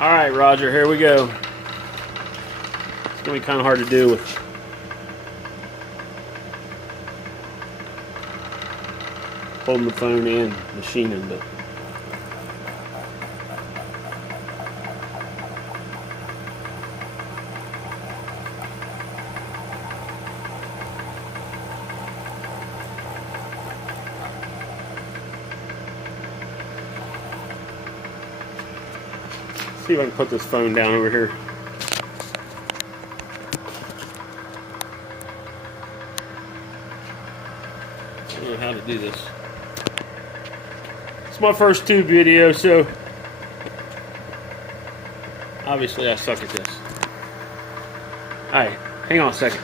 Alright, Roger, here we go. It's going to be kind of hard to do with holding the phone and machining, but see if I can put this phone down over here. I don't know how to do this. It's my first tube video, so obviously I suck at this. Alright, hang on a second.